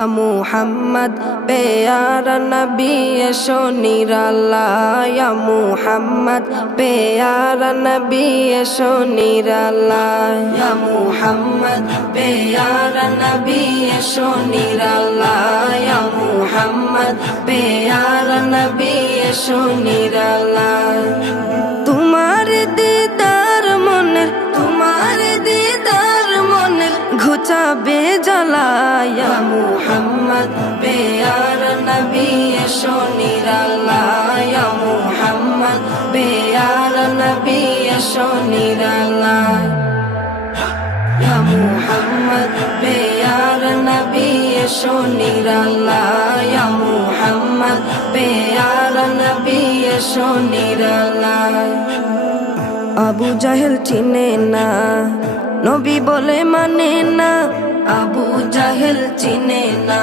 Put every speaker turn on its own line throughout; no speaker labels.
মুহাম্মদ, পেয়ারা নবী এসো নিরাল্লাহ মুহাম্মদ, পেয়ারা নবী এসো নিরাল্লাহ মুহাম্মদ, পেয়ারা নবী এসো নিরাল্লাহ মুহাম্মদ, পেয়ারা নবী এসো নিরাল্লাহ তোমার দিদার মনের, তোমার দিদার মনের ঘুচাবে জ্বালায়া মুহাম্মদ বেয়ার নবী এসো নিরালায়া মুহাম্মদ বেয়ার নবী নিরালায় ইয়া মুহাম্মদ বেয়ার নবী এসো নিরালায়া মুহাম্মদ বেয়ার নবী এসো নিরালায় আবু জাহেল চিনে না নবী বলে মানে না আবু জাহেল চিনে না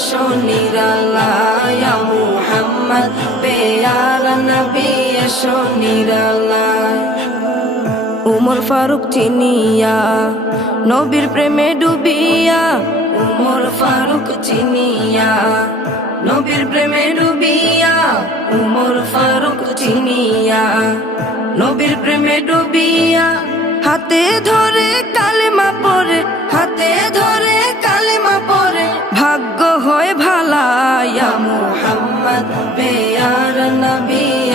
নবী এসো নিরালায়া মুহাম্মদ বেয়ার নবী নিরালা উমর ফারুক চিনিয়া, নবীর প্রেমে ডুবিয়া। উমর ফারুক চিনিয়া, নবীর প্রেমে ডুবিয়া। উমর ফারুক চিনিয়া, নবীর প্রেমে ডুবিয়া। হাতে ধরে কালেমা পরে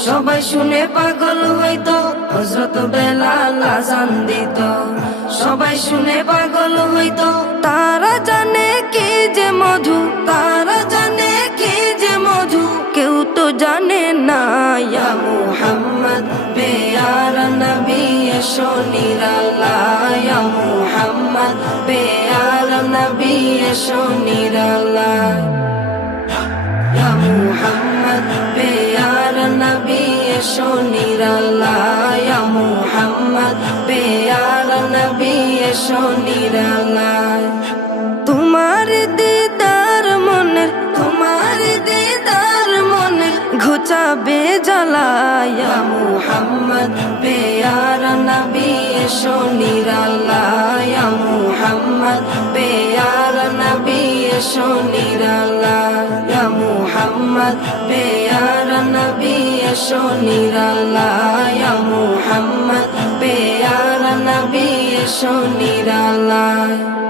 সবাই শুনে পাগল হইতো হজরত বেলাল আজান দিত। সবাই শুনে পাগল হইতো, তারা জানে কি যে মধু, তারা জানে কি যে মধু। কেউ তো জানে না, ইয়া মুহাম্মদ বেয়ার নবী, এসো নিরালায়া মুহাম্মদ বেয়ার নবী, এসো নিরালায় ইয়া মুহাম্মদ বেয়ার নিরালায়া মুহাম্মদ বেয়ার নবী এসো নিরালায় তোমার দিদার মনের, তোমার দিদার মনের ঘুচাবে জ্বালায়া মুহাম্মদ বেয়ার নবী এসো নিরালায়া মুহাম্মদ বেয়ার নবী এসো নিরালায়া মুহাম্মদ বেয়ার নবী এসো নিরালায়া মুহাম্মদ বেয়ার নবী এসো নিরালায়